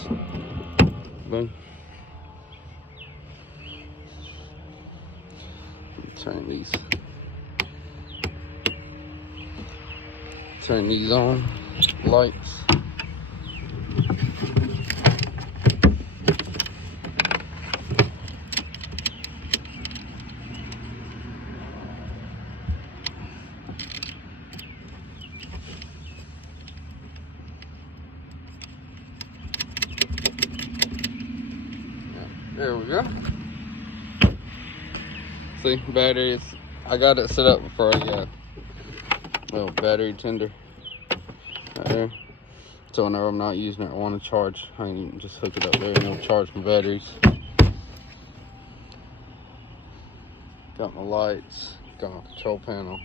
just boom. Turn these on, lights. There we go. See, batteries. I got it set up before I got little battery tender right there. So whenever I'm not using it, I want to charge, I can just hook it up there and it'll charge my batteries. Got my lights, got my control panel.